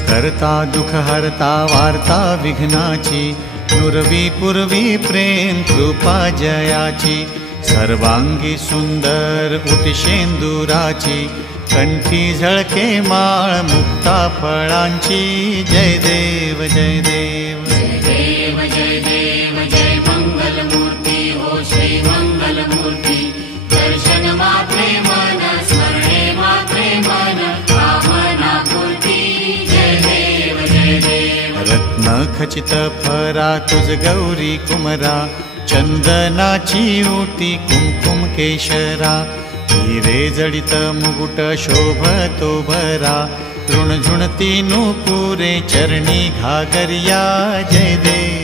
करता दुःख हरता वार्ता विघ्नाची, नुरवी पूर्वी प्रेम कृपा जयाची, सर्वांगी सुंदर उटिशेंदुराची, कंठी झळके माळ मुक्ता फळांची। जय देव जय देव जय देव जय देव जय मंगल मूर्ती हो श्री मंगल मूर्ती। दर्शन मात्रे मन स्मरणे मात्रे मन कामना पूर्ती। जय देव जय देव रत्न खचित फरा तुझ गौरी कुमरा, चंदनाची ओटी कुमकुम केशरा, हिरे जडित मुकुट शोभतो भरा, तृणझुणती नूपुरे चरणी घागरिया। जय देव